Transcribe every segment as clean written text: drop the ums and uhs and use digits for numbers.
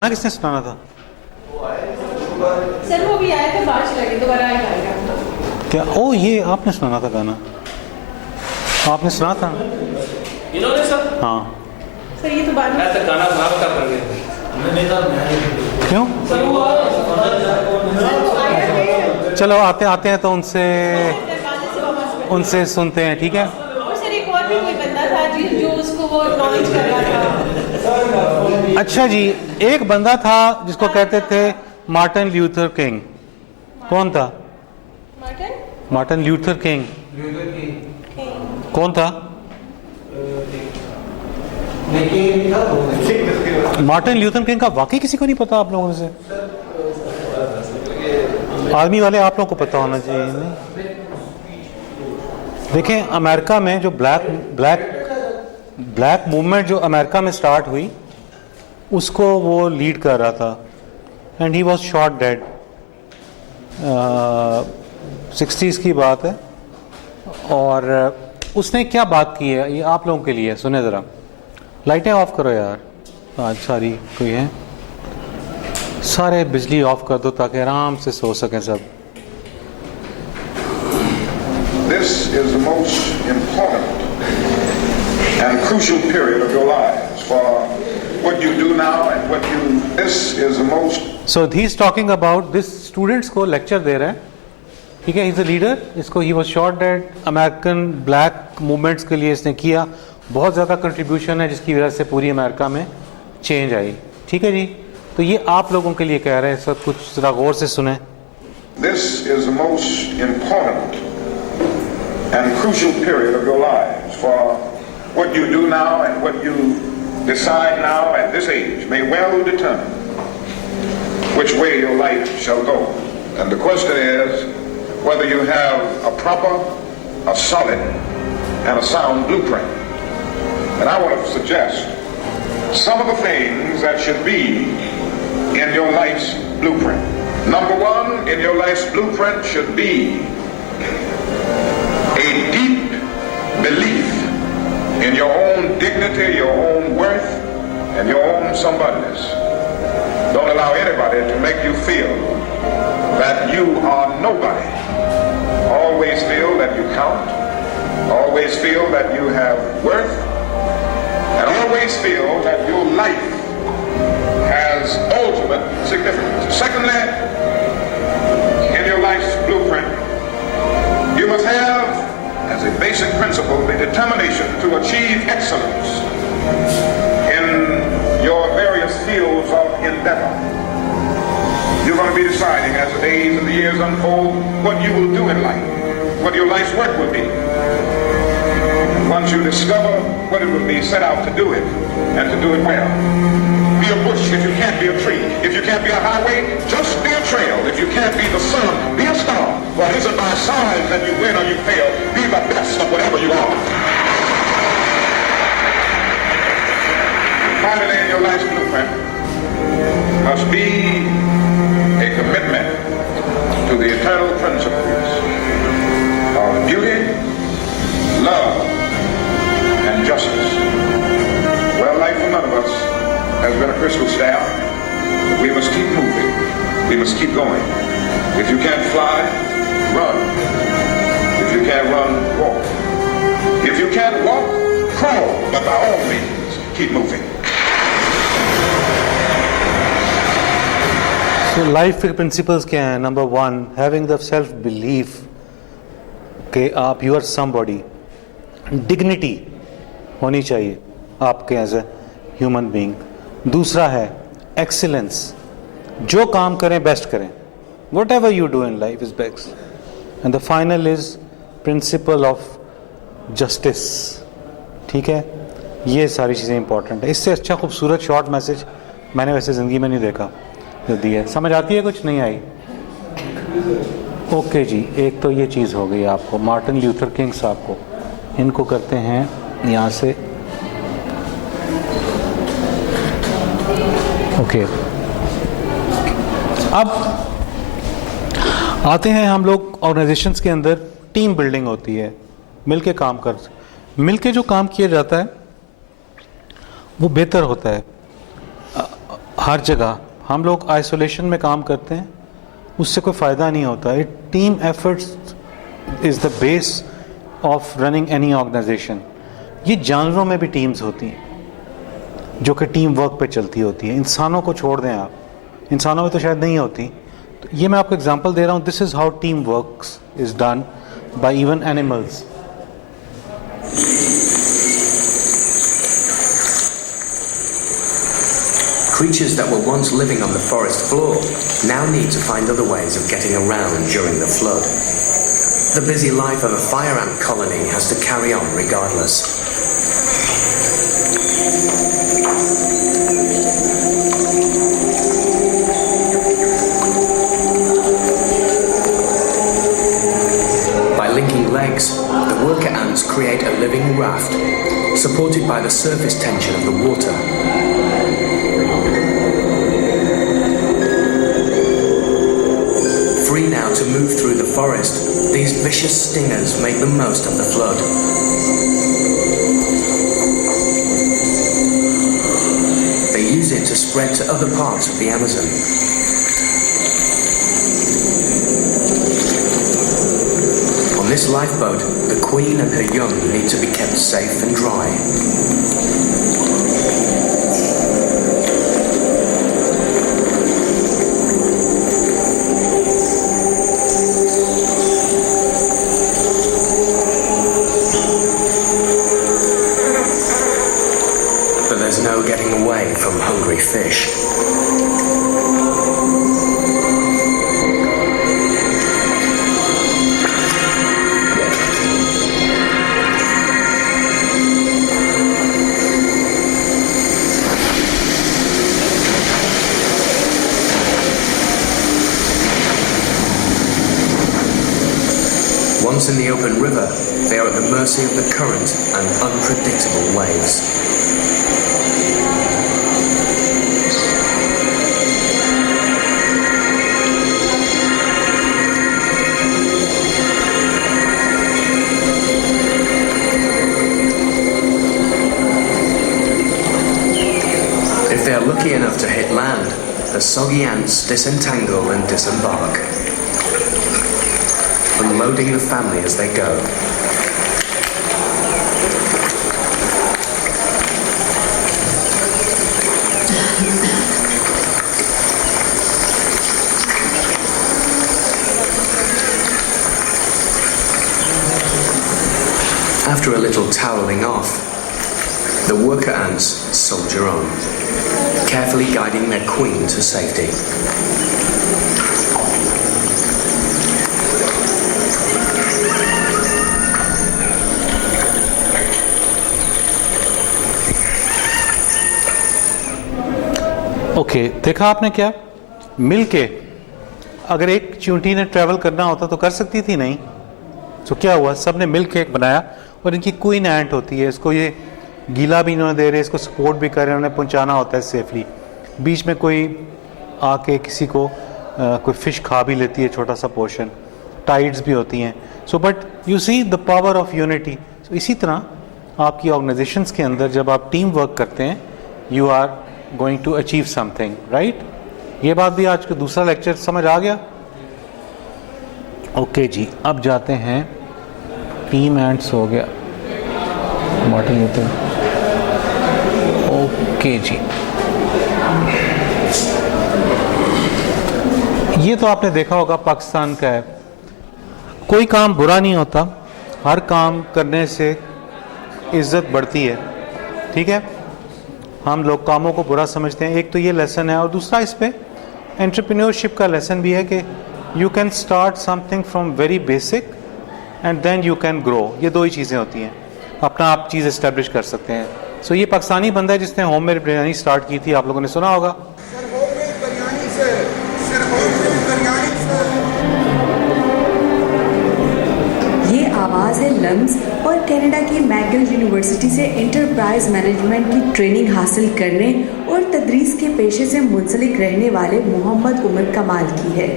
किसने सुनाना था? सर वो भी आया था, बाहर चला गया, दोबारा आएगा। क्या? ओ ये आपने सुनाना था गाना? आपने सुना था? इन्होंने सर? हाँ सर ये तो बाद में ऐसा गाना खराब कर रहे हैं। क्यों? सर वो चलो आते आते हैं तो उनसे सुनते हैं, ठीक है? और सर एक और भी कोई बंदा था जो उसको वो नॉलेज कर रहा था। अच्छा जी, एक बंदा था जिसको कहते थे मार्टिन ल्यूथर किंग। कौन था? मार्टिन ल्यूथर किंग कौन था? मार्टिन ल्यूथर किंग का वाकई किसी को नहीं पता आप लोगों में से? आर्मी वाले आप लोगों को पता होना चाहिए। नहीं देखें, अमेरिका में जो ब्लैक मूवमेंट जो अमेरिका में स्टार्ट हुई उसको वो लीड कर रहा था and he was shot dead. 60s की बात है। और उसने क्या बात की है ये आप लोगों के लिए सुने ज़रा। लाइटें ऑफ करो यार, आज सारी कोई है, सारे बिजली ऑफ कर दो ताकि आराम से सो सकें सब। This is the most important and crucial period of your lives for what you do now and what you. This is the most. So he is talking about this students को lecture दे रहे हैं, ठीक है? He is a leader. इसको he was shot dead. American black movements के लिए इसने किया, बहुत ज़्यादा कंट्रीब्यूशन है जिसकी वजह से पूरी अमेरिका में चेंज आई, ठीक है जी? तो ये आप लोगों के लिए कह रहे हैं, सब कुछ ज़रा गौर से सुने। This is the most important and crucial period of your lives for what you do now and what you decide now at this age may well determine which way your life shall go. And the question is whether you have a proper, a solid, and a sound blueprint. And I want to suggest some of the things that should be in your life's blueprint. Number one, in your life's blueprint should be a deep belief in your own dignity, your own worth, and your own somebodyness. Don't allow anybody to make you feel that you are nobody. Always feel that you count. Always feel that you have worth. And always feel that your life has ultimate significance. Secondly, in your life's blueprint, you must have as a basic principle the determination to achieve excellence in your various fields of endeavor. You're going to be deciding as the days and the years unfold what you will do in life, what your life's work will be. Once you discover what it will be, set out to do it and to do it well. Be a bush if you can't be a tree. If you can't be a highway, just be a trail. If you can't be the sun, be a star. For it isn't by signs that you win or you fail. Be the best of whatever you are. Finally, in your life's blueprint must be a commitment to the eternal principles of beauty, love, and justice. Well, life for none of us has been a crystal staff. We must keep moving. We must keep going. If you can't fly, run. If you can't run, walk. If you can't walk, crawl. But by all means, keep moving. So life के principles क्या हैं? Number 1, having the self belief कि आप you are somebody. Dignity होनी चाहिए आपके as a human being. दूसरा है एक्सीलेंस, जो काम करें बेस्ट करें, what ever you do in life is best. And the final is principle of justice, ठीक है? ये सारी चीज़ें इंपॉर्टेंट है। इससे अच्छा खूबसूरत शॉर्ट मैसेज मैंने वैसे ज़िंदगी में नहीं देखा जो दी है। समझ आती है? कुछ नहीं आई? ओके जी, एक तो ये चीज़ हो गई आपको, मार्टिन ल्यूथर किंग साहब को। इनको करते हैं यहाँ से ओके। अब आते हैं हम लोग ऑर्गेनाइजेशंस के अंदर टीम बिल्डिंग होती है, मिलके काम कर, मिलके जो काम किया जाता है वो बेहतर होता है। हर जगह हम लोग आइसोलेशन में काम करते हैं, उससे कोई फ़ायदा नहीं होता. It team efforts is the base of running any organisation. ये जानवरों में भी टीम्स होती हैं जो कि टीम वर्क पे चलती होती है. इंसानों को छोड़ दें आप, इंसानों में तो शायद नहीं होती. तो ये मैं आपको एग्जांपल दे रहा हूँ. This is how team works is done by even animals. Creatures that were once living on the forest floor now need to find other ways of getting around during the flood. The busy life of a fire ant colony has to carry on regardless. By linking legs, the worker ants create a living raft, supported by the surface tension of the water. Free now to move through the forest, these vicious stingers make the most of the flood. They use it to spread to other parts of the Amazon. On this lifeboat, the queen and her young need to be kept safe and dry. There's no getting away from hungry fish. Once in the open river, they are at the mercy of the current and unpredictable waves. If they are lucky enough to hit land, the soggy ants disentangle and disembark, unloading the family as they go. After a little toweling off, the worker ants soldier on, carefully guiding their queen to safety. Okay, देखा आपने क्या? मिल के अगर एक चींटी ने travel करना होता तो कर सकती थी नहीं. तो क्या हुआ, सब ने मिल के एक बनाया. और इनकी क्वीन एंट होती है, इसको ये गीला भी इन्होंने दे रहे, इसको सपोर्ट भी कर रहे हैं, उन्हें पहुंचाना होता है सेफली. बीच में कोई आके किसी को कोई फिश खा भी लेती है, छोटा सा पोर्शन. टाइड्स भी होती हैं. So but you see the power of unity. So इसी तरह आपकी ऑर्गेनाइजेशंस के अंदर जब आप टीम वर्क करते हैं, you are going to achieve something, right. ये बात भी आज का दूसरा लेक्चर समझ आ गया. ओके जी, अब जाते हैं टीम एंड्स हो गया मॉडल ये तो. ओके जी, ये तो आपने देखा होगा पाकिस्तान का है. कोई काम बुरा नहीं होता, हर काम करने से इज्जत बढ़ती है. ठीक है, हम लोग कामों को बुरा समझते हैं. एक तो ये लेसन है, और दूसरा इस पे एंटरप्रेन्योरशिप का लेसन भी है कि you can start something from very basic and then you can grow. ये दो ही चीज़ें होती हैं, अपना आप चीज़ इस्टेब्लिश कर सकते हैं. सो ये पाकिस्तानी बंदा है जिसने होम मेड बिरयानी स्टार्ट की थी, आप लोगों ने सुना होगा. ये आवाज़ है लम्स और कनाडा की मैकगिल यूनिवर्सिटी से इंटरप्राइज मैनेजमेंट की ट्रेनिंग हासिल करने और तदरीस के पेशे से मुंसलिक रहने वाले मोहम्मद उमर कमाल की है.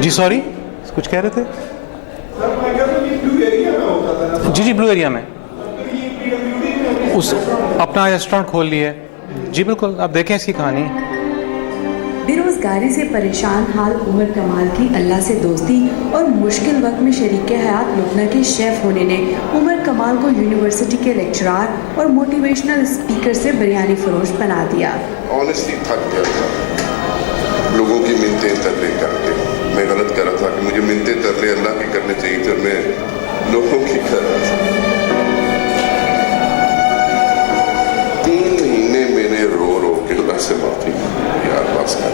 जी सॉरी, कुछ कह रहे थे? जी जी, ब्लू एरिया में उस अपना रेस्टोरेंट खोल लिए। जी बिल्कुल, आप देखें इसकी कहानी। बेरोजगारी से परेशान हाल उमर कमाल की अल्लाह से दोस्ती और मुश्किल वक्त में शरीक हयात लुबना के शेफ होने ने उमर कमाल को यूनिवर्सिटी के लेक्चरार और मोटिवेशनल स्पीकर से बिरयानी फरोश बना दिया। ऑनेस्टली थक गया था लोगों की मिन्नतें तरले करके। मैं गलत कर रहा था कि मुझे मिन्नतें तरले अल्लाह की करने चाहिए थे, मैं लोगों की कर रहा था। 3 महीने मैंने रो रो के अल्लाह से माफी मांगी, यार बस कर।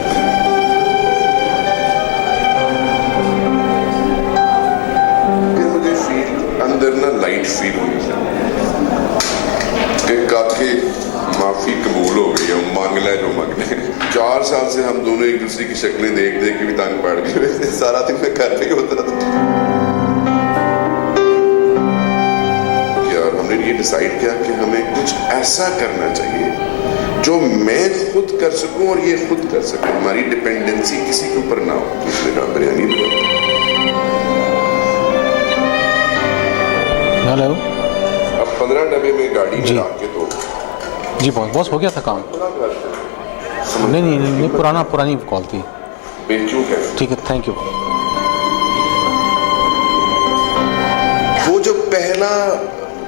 फिर मुझे अंदर ना लाइट फील हुई कि काके माफी कबूल हो गई, हम मांग ले जो मांगने। 4 साल से हम दोनों एक दूसरे की शक्लें देख देख के भी तंग पड़ गए। सारा दिन मैं घर पे ही होता था। यार हमने ये डिसाइड किया कि हमें कुछ ऐसा करना चाहिए जो मैं खुद कर सकूं और ये खुद कर सकूं, हमारी डिपेंडेंसी किसी के ऊपर ना हो। उसने कहा बिरयानी बनाओ। हेलो, अब 15 डब्बे में गाड़ी में ला के तो जी बॉस हो गया था काम। नहीं, पुरानी कॉल थी। बेचूं कैसे? ठीक है, थैंक यू। वो जो पहला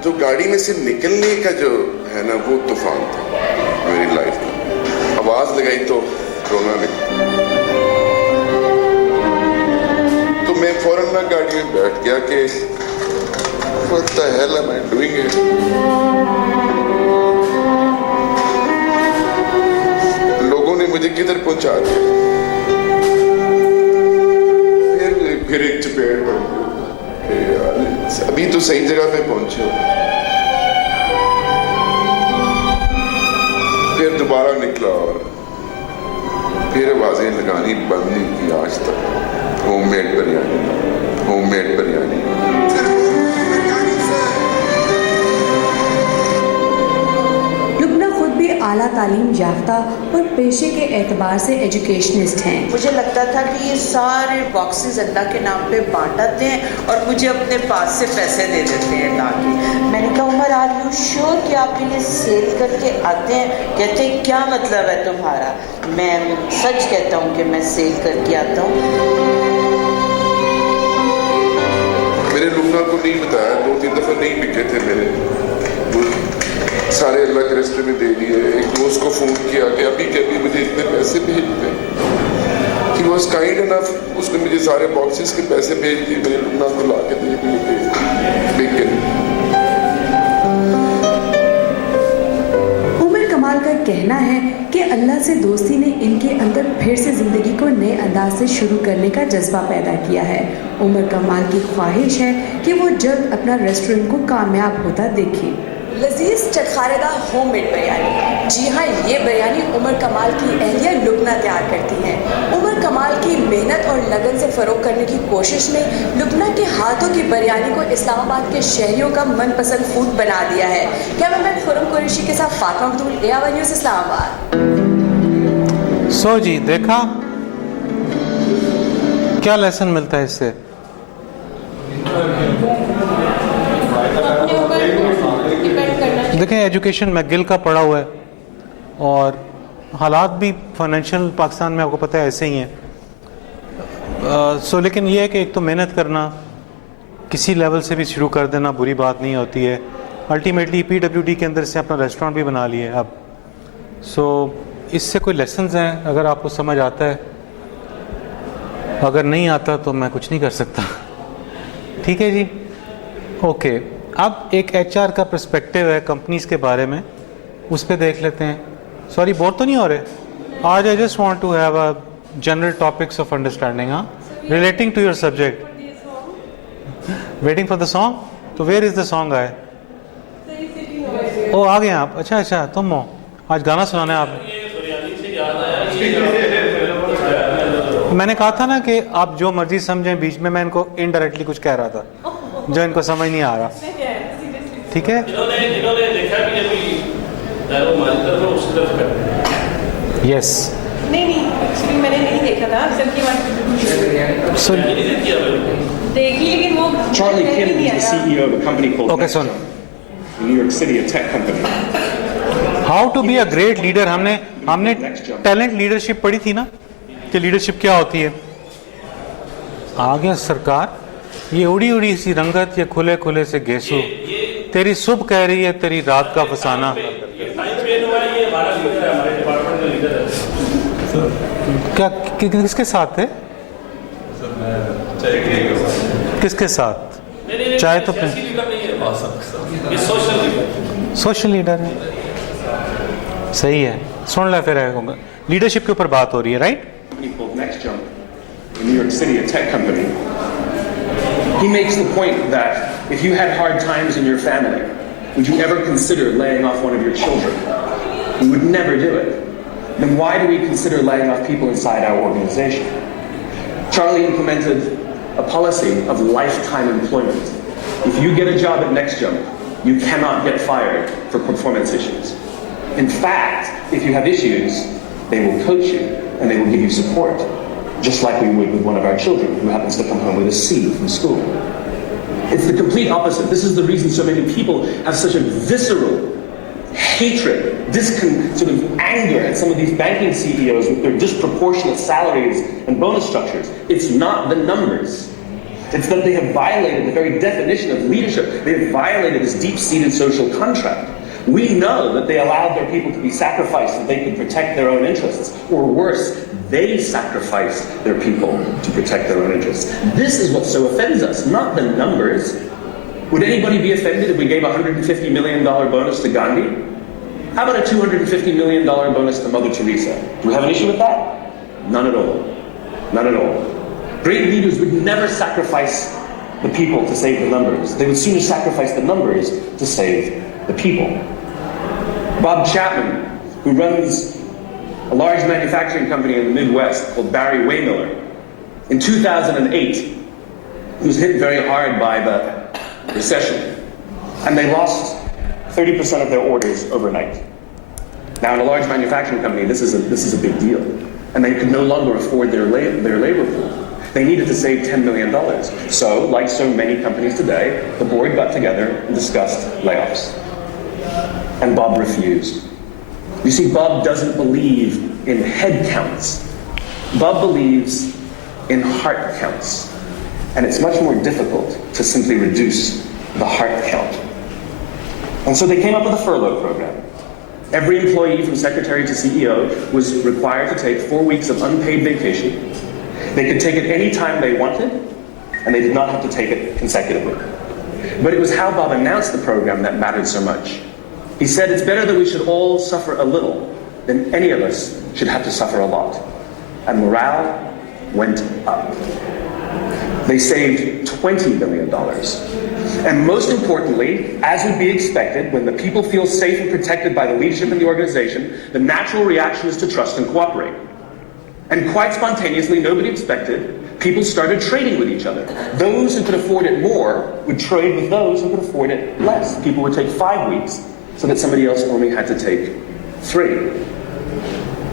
जो गाड़ी में से निकलने का जो है ना, वो तूफान था मेरी लाइफ में। आवाज लगाई तो रोना लगा, तो मैं फौरन ना गाड़ी में बैठ गया कि what the hell am I doing it? लोगों ने मुझे किधर पहुंचा दिया। फिर एक चपेट पड़ गई, अभी तो सही जगह पे पहुंचे हो। फिर दोबारा निकला और फिर आवाजें लगानी बंद नहीं की आज तक। होममेड बिरयानी। लुबना खुद भी आला तालीम याफ्ता और पेशे के एतबार से एजुकेशनिस्ट हैं। मुझे लगता था कि ये सारे बॉक्सेस अल्लाह के नाम पे बांटते हैं और मुझे अपने पास से पैसे दे देते हैं लाके। मैंने कहा उमर, आर यू श्योर कि आप इन्हें सेल करके आते हैं? कहते हैं क्या मतलब है तुम्हारा? मैं सच कहता हूँ कि मैं सेल करके आता हूँ। मेरे लुबना को नहीं बताया, 2-3 दफा नहीं बिके थे मेरे, सारे अल्लाह के रास्ते में दे दिए। एक दोस्त को फोन किया कि अभी के अभी मुझे इतने पैसे भेज दे। He was kind enough, उसने मुझे सारे बॉक्सेस के पैसे भेज दिए, मेरे लुबना को ला के दे दिए। उमर कमाल का कहना है कि अल्लाह से दोस्ती ने इनके अंदर फिर से जिंदगी को नए अंदाज से शुरू करने का जज्बा पैदा किया है। उमर कमाल की ख्वाहिश है कि वो जल्द अपना रेस्टोरेंट को कामयाब होता देखें। लजीज चटखारेदार होममेड बिरयानी। जी हाँ, ये बिरयानी उमर कमाल की अहलिया लुबना तैयार करती हैं। उमर कमाल की मेहनत और लगन से फ़रोग करने की कोशिश ने लुबना के हाथों की बिरयानी को इस्लामाबाद के शहरियों का मनपसंद फूड बना दिया है। कैमरामैन खुरम कुरैशी के साथ फातिमा अब्दुल, V.R.U न्यूज़ इस्लामाबाद। सो जी, देखा क्या लेसन मिलता है इससे? देखें, एजुकेशन मैगिल का पढ़ा हुआ है और हालात भी फाइनेंशियल पाकिस्तान में आपको पता है ऐसे ही हैं। सो लेकिन ये है कि एक तो मेहनत करना, किसी लेवल से भी शुरू कर देना बुरी बात नहीं होती है। अल्टीमेटली PWD के अंदर से अपना रेस्टोरेंट भी बना लिए अब। सो इससे कोई लेसन्स हैं, अगर आपको समझ आता है, अगर नहीं आता तो मैं कुछ नहीं कर सकता। ठीक है जी, ओके। अब एक HR का पर्सपेक्टिव है कंपनीज के बारे में, उस पर देख लेते हैं। सॉरी, बोर तो नहीं हो रहे आज? I just want to have a general topics of understanding, relating to your subject. Waiting for the song? तो वेयर इज द सॉन्ग आए? ओ, आ गए आप। अच्छा, तुम हो, आज गाना सुनाना है आप। मैंने कहा था ना कि आप जो मर्जी समझें, बीच में मैं इनको इनडायरेक्टली कुछ कह रहा था जो इनको समझ नहीं आ रहा। ठीक है, यस। नहीं एक्चुअली मैंने नहीं देखा था सबकी बात So, देखी लेकिन वो Charlie नहीं Kim is the आया। CEO of a company called Okay, Nextdoor son. in New York City, a tech company. How to be a great leader, हमने टैलेंट लीडरशिप पढ़ी थी ना कि लीडरशिप क्या होती है। आगे सरकार ये उड़ी उड़ी सी रंगत, ये खुले खुले से गेसू, तेरी सुबह कह रही है तेरी रात का फसाना। क्या किसके साथ है, किसके साथ? चाहे तो सोशल लीडर है, सही है। सुन ले फिर लीडरशिप के ऊपर बात हो रही है, right? Company called Nextdoor in New York City, a tech company. He makes the point that if you had hard times in your family, would you ever consider laying off one of your children? You would never do it. Then why do we consider laying off people inside our organization? Charlie implemented a policy of lifetime employment. If you get a job at NextJump, you cannot get fired for performance issues. In fact, if you have issues, they will coach you and they will give you support, just like we would with one of our children who happens to come home with a C from school. It's the complete opposite. This is the reason so many people have such a visceral hatred, sort of anger at some of these banking CEOs with their disproportionate salaries and bonus structures. It's not the numbers. It's that they have violated the very definition of leadership. They have violated this deep-seated social contract. We know that they allowed their people to be sacrificed so they could protect their own interests. Or worse, they sacrificed their people to protect their own interests. This is what so offends us, not the numbers. Would anybody be offended if we gave a $150 million bonus to Gandhi? How about a $250 million bonus to Mother Teresa? Do we have an issue with that? None at all. None at all. Great leaders would never sacrifice the people to save the numbers. They would sooner sacrifice the numbers to save the people. Bob Chapman, who runs a large manufacturing company in the Midwest called Barry Waymiller, in 2008, he was hit very hard by the recession, and they lost 30% of their orders overnight. Now, in a large manufacturing company, this is a big deal, and they could no longer afford their labor pool. They needed to save $10 million. So, like so many companies today, the board got together and discussed layoffs. And Bob refused. You see, Bob doesn't believe in head counts. Bob believes in heart counts. And it's much more difficult to simply reduce the heart count. And so they came up with a furlough program. Every employee from secretary to CEO was required to take 4 weeks of unpaid vacation. They could take it any time they wanted, and they did not have to take it consecutively. But it was how Bob announced the program that mattered so much. He said, it's better that we should all suffer a little than any of us should have to suffer a lot. And morale went up. They saved $20 million. And most importantly, as would be expected, when the people feel safe and protected by the leadership in the organization, the natural reaction is to trust and cooperate. And quite spontaneously, nobody expected, people started trading with each other. Those who could afford it more would trade with those who could afford it less. People would take 5 weeks so that somebody else only had to take 3.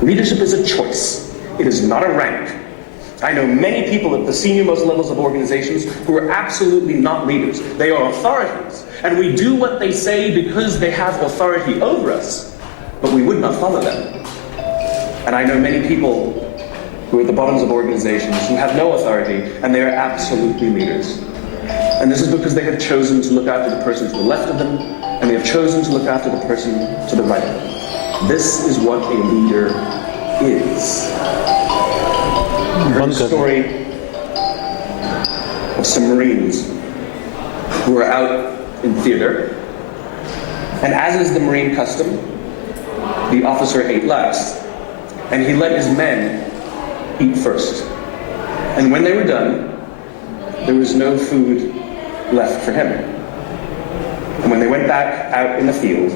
Leadership is a choice. It is not a rank. I know many people at the senior most levels of organizations who are absolutely not leaders. They are authorities. And we do what they say because they have authority over us, but we would not follow them. And I know many people who are at the bottoms of organizations who have no authority, and they are absolutely leaders. And this is because they have chosen to look after the person to the left of them, and they have chosen to look after the person to the right of them. This is what a leader is. I heard a story of some Marines who were out in theater, and as is the Marine custom, the officer ate last, and he let his men eat first. And when they were done, there was no food left for him. And when they went back out in the field,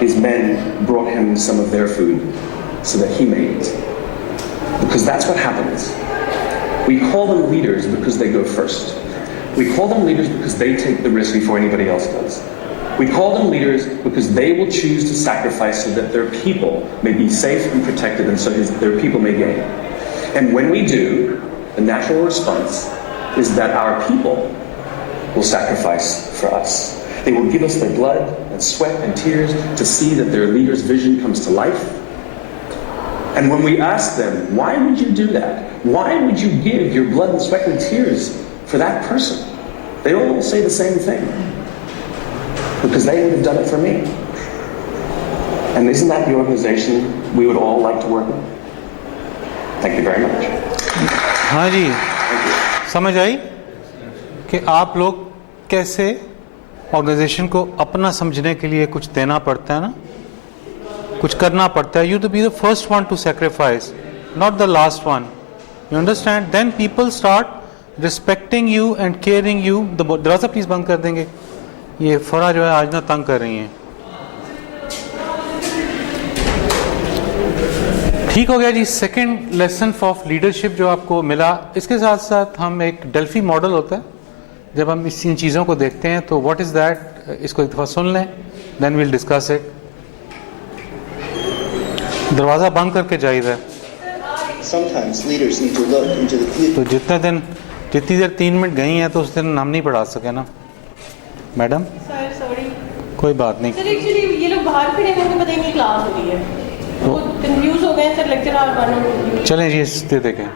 his men brought him some of their food so that he may eat. Because that's what happens. We call them leaders because they go first. We call them leaders because they take the risk before anybody else does. We call them leaders because they will choose to sacrifice so that their people may be safe and protected and so their people may gain. And when we do, the natural response is that our people will sacrifice for us. They will give us their blood and sweat and tears to see that their leader's vision comes to life. And when we ask them, why would you do that? Why would you give your blood and sweat and tears for that person? They all say the same thing. Because they would have done it for me. And isn't that the organization we would all like to work with? Thank you very much. हाँ जी, समझ आई कि आप लोग कैसे organisation को अपना समझने के लिए कुछ देना पड़ता है ना, कुछ करना पड़ता है. You to be the first one to sacrifice, not the last one. You understand? Then people start respecting you and caring you. दरवाज़ा प्लीज़ बंद कर देंगे. ये फरा जो है आज ना तंग कर रही हैं. ठीक हो गया जी. सेकंड लेसन ऑफ लीडरशिप जो आपको मिला, इसके साथ साथ हम एक डेल्फी मॉडल होता है, जब हम इन चीज़ों को देखते हैं तो व्हाट इज़ दैट, इसको एक दफ़ा सुन लें, देन विल डिस्कस इट. दरवाज़ा बंद करके जाइए. Sometimes leaders need to look into the future. तो जितनी देर 3 मिनट गई हैं तो उस दिन नाम नहीं पढ़ा सके ना मैडम. सर सॉरी, कोई बात नहीं. सर एक्चुअली ये लोग बाहर खड़े हैं, उनको पता ही नहीं क्लास हो रही है, वो कंफ्यूज हो गए सर. लेक्चर आ रहा. चलें जी, दे देखें.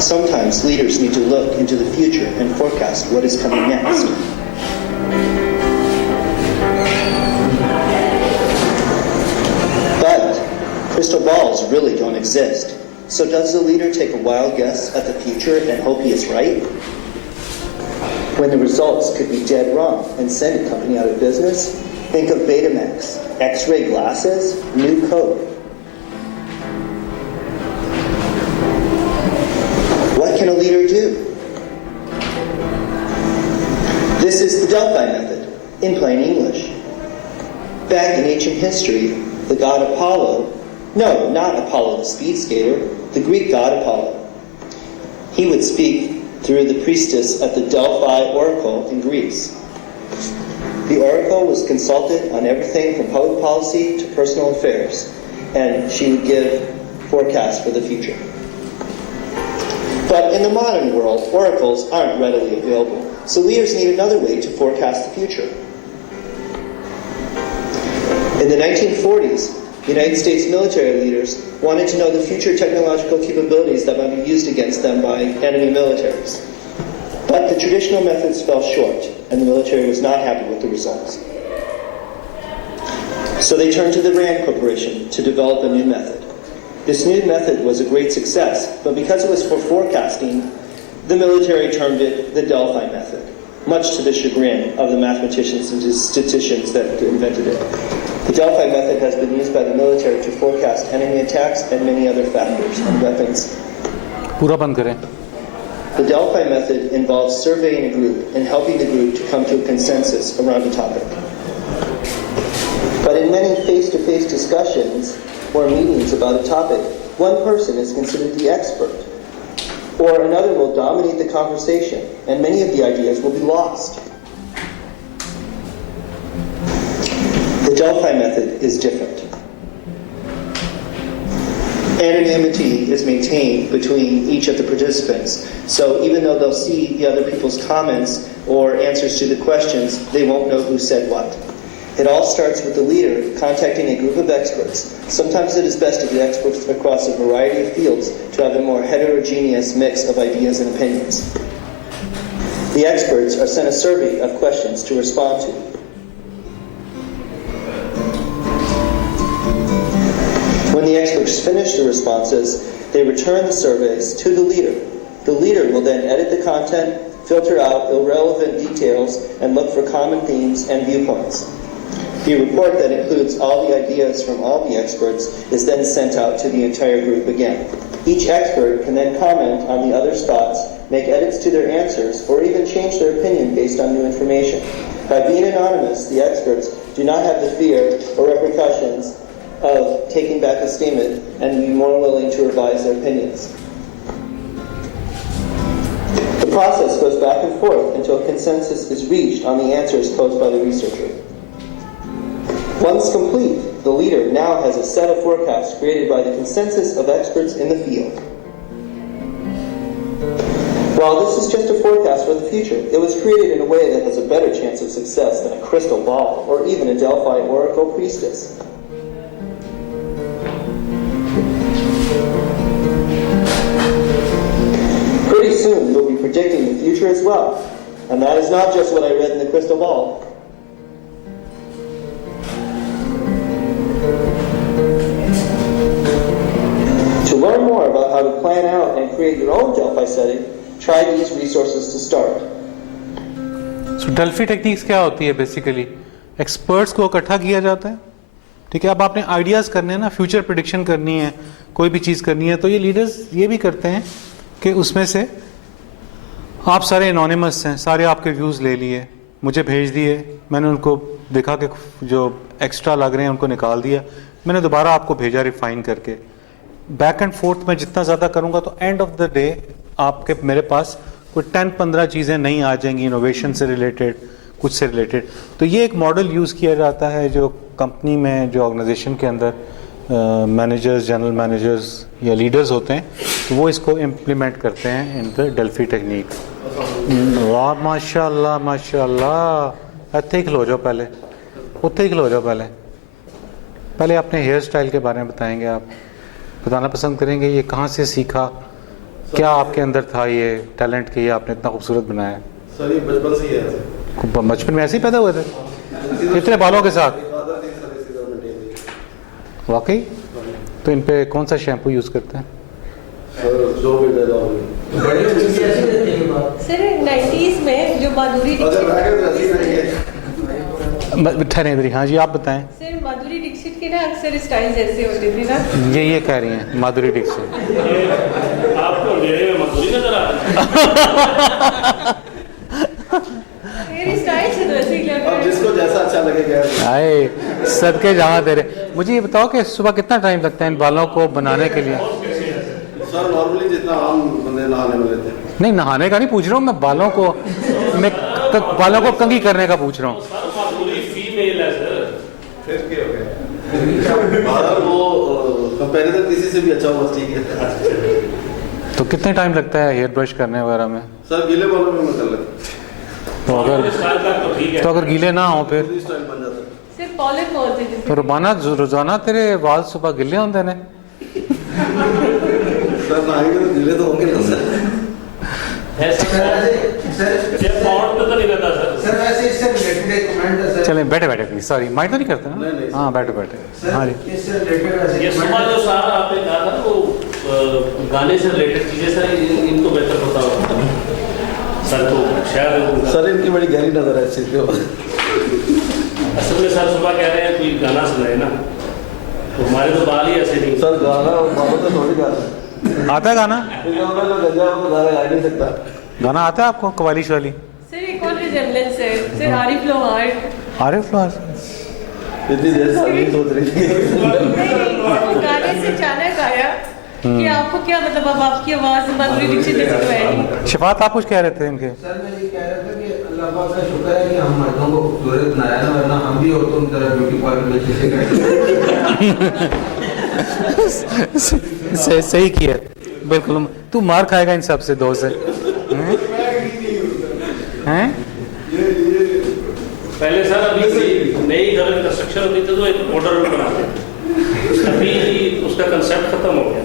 Sometimes leaders need to look into the future and forecast what is coming next. But crystal balls really don't exist. So does the leader take a wild guess at the future and hope he is right? When the results could be dead wrong and send a company out of business? Think of Betamax, X-ray glasses, new code. What can a leader do? This is the Delphi method, in plain English. Back in ancient history, the god Apollo, no, not Apollo the speed skater, the Greek god Apollo. He would speak through the priestess at the Delphi oracle in Greece. The oracle was consulted on everything from public policy to personal affairs, and she would give forecasts for the future. But in the modern world, oracles aren't readily available, so leaders need another way to forecast the future. In the 1940s, United States military leaders wanted to know the future technological capabilities that might be used against them by enemy militaries. But the traditional methods fell short, and the military was not happy with the results. So they turned to the RAND Corporation to develop a new method. This new method was a great success, but because it was for forecasting, the military termed it the Delphi method, much to the chagrin of the mathematicians and statisticians that invented it. The Delphi method has been used by the military to forecast enemy attacks and many other factors and weapons. पूरा बंद करें. The Delphi method involves surveying a group and helping the group to come to a consensus around a topic. But in many face-to-face discussions or meetings about a topic, one person is considered the expert, or another will dominate the conversation, and many of the ideas will be lost. The Delphi method is different. Anonymity is maintained between each of the participants, so even though they'll see the other people's comments or answers to the questions, they won't know who said what. It all starts with the leader contacting a group of experts. Sometimes it is best to get experts across a variety of fields to have a more heterogeneous mix of ideas and opinions. The experts are sent a survey of questions to respond to. When the experts finish the responses, they return the surveys to the leader. The leader will then edit the content, filter out irrelevant details, and look for common themes and viewpoints. The report that includes all the ideas from all the experts is then sent out to the entire group again. Each expert can then comment on the other's thoughts, make edits to their answers, or even change their opinion based on new information. By being anonymous, the experts do not have the fear or repercussions of taking back a statement and be more willing to revise their opinions. The process goes back and forth until consensus is reached on the answers posed by the researcher. Once complete, the leader now has a set of forecasts created by the consensus of experts in the field. While this is just a forecast for the future, it was created in a way that has a better chance of success than a crystal ball or even a Delphi oracle priestess. Pretty soon, you'll be predicting the future as well. And that is not just what I read in the crystal ball. To learn more about how to plan out and create your own Delphi setting, try these resources to start. So Delphi techniques क्या होती है? Basically experts को इकट्ठा किया जाता है, ठीक है। अब आपने आइडियाज़ करने हैं ना, फ्यूचर प्रेडिक्शन करनी है, कोई भी चीज़ करनी है, तो ये लीडर्स ये भी करते हैं कि उसमें से आप सारे एनोनिमस हैं, सारे आपके व्यूज़ ले लिए, मुझे भेज दिए, मैंने उनको देखा कि जो एक्स्ट्रा लग रहे हैं उनको निकाल दिया, मैंने दोबारा आपको भेजा रिफाइन करके। बैक एंड फोर्थ में जितना ज़्यादा करूँगा तो एंड ऑफ द डे आपके मेरे पास कोई 10-15 चीज़ें नहीं आ जाएंगी इनोवेशन से रिलेटेड, कुछ से रिलेटेड। तो ये एक मॉडल यूज़ किया जाता है जो कंपनी में, जो ऑर्गेनाइजेशन के अंदर मैनेजर्स, जनरल मैनेजर्स या लीडर्स होते हैं, तो वो इसको इम्प्लीमेंट करते हैं इन द डेल्फी टेक्निक। वाह माशाल्लाह माशाल्लाह। ਇੱਥੇ ਹੀ खलो जाओ, पहले उत्थे ही खलो जाओ। पहले अपने हेयर स्टाइल के बारे में बताएंगे, आप बताना पसंद करेंगे ये कहाँ से सीखा, क्या आपके अंदर था ये टैलेंट कि ये आपने इतना खूबसूरत बनाया? सर ये बचपन से ही है। बचपन में ऐसे ही पैदा हुए थे इतने बालों के साथ? वाकई? तो इन पे कौन सा शैम्पू यूज़ करते हैं? सर 90s में जो माधुरी ठहरे इधर। हाँ जी, आप बताएं। सर माधुरी दीक्षित के ना अक्सर स्टाइल्स ऐसे होते थे ना। ये कह रही हैं माधुरी दीक्षित। आपको अंधेरे में माधुरी नजर आ रही मेरी स्टाइल से तो ऐसे ही लग रहा है। जिसको जैसा अच्छा लगेगा। आए सदके जहाँ दे रहे। मुझे ये बताओ कि सुबह कितना टाइम लगता है इन बालों को बनाने के लिए? सर नॉर्मली जितना आम बंदे नहाने में लेते हैं। नहीं, नहाने का नहीं पूछ रहा हूँ मैं, बालों को कंघी करने का पूछ रहा हूँ। वो कंपैरिजन किसी से भी अच्छा हो, ठीक है। तो कितने टाइम लगता है हेयर ब्रश करने वगैरह में? सर गीले बालों में कर लेते। तो अगर गीले ना हो फिर सिर्फ पॉलिश बोलते थे। तो रोजाना तेरे वाल सुबह गिले होंगे ने? सर नहाएंगे तो गीले तो होंगे ना सर। चलें बैठे प्लीज। सॉरी माइंड तो नहीं करते ना? हाँ बैठे। हाँ जी। ये सुबह जो सारा आपने कहा था वो गाने से रिलेटेड चीजें, सर इनको बेहतर पता होगा सर को शायद। सर इनकी बड़ी गहरी नजर है इस चीज को। असल में सर सुबह कह रहे हैं कोई गाना सुनाए ना, तो हमारे तो बाल ही ऐसे नहीं। सर गाना बालों तो थोड़ी गाना आता है गाना? नहीं सकता। गाना आता है आपको कवालिश वाली? सर एक और रिजेम्बलेंस है सर, आरिफ लोहार। इतनी देर से नहीं सोच रही थी। वो गाने से अचानक आया कि आपको क्या मतलब, अब आपकी आवाज माधुरी दीक्षित जैसी तो है नहीं। शिफात आप कुछ कह रहे थे इनके? सर मैं ये कह रहा था कि अल्लाह पाक का शुक्र है कि हम मर्दों को खूबसूरत बनाया ना, वरना हम भी औरतों की तरह ब्यूटी पार्लर में चीजें सही किया बिल्कुल। तू मार खाएगा इन सब से, दो से हैं? पहले सर अभी नई घर कंस्ट्रक्शन होती थी तो एक मॉडल बनाते, अभी उसका कंसेप्ट खत्म हो गया।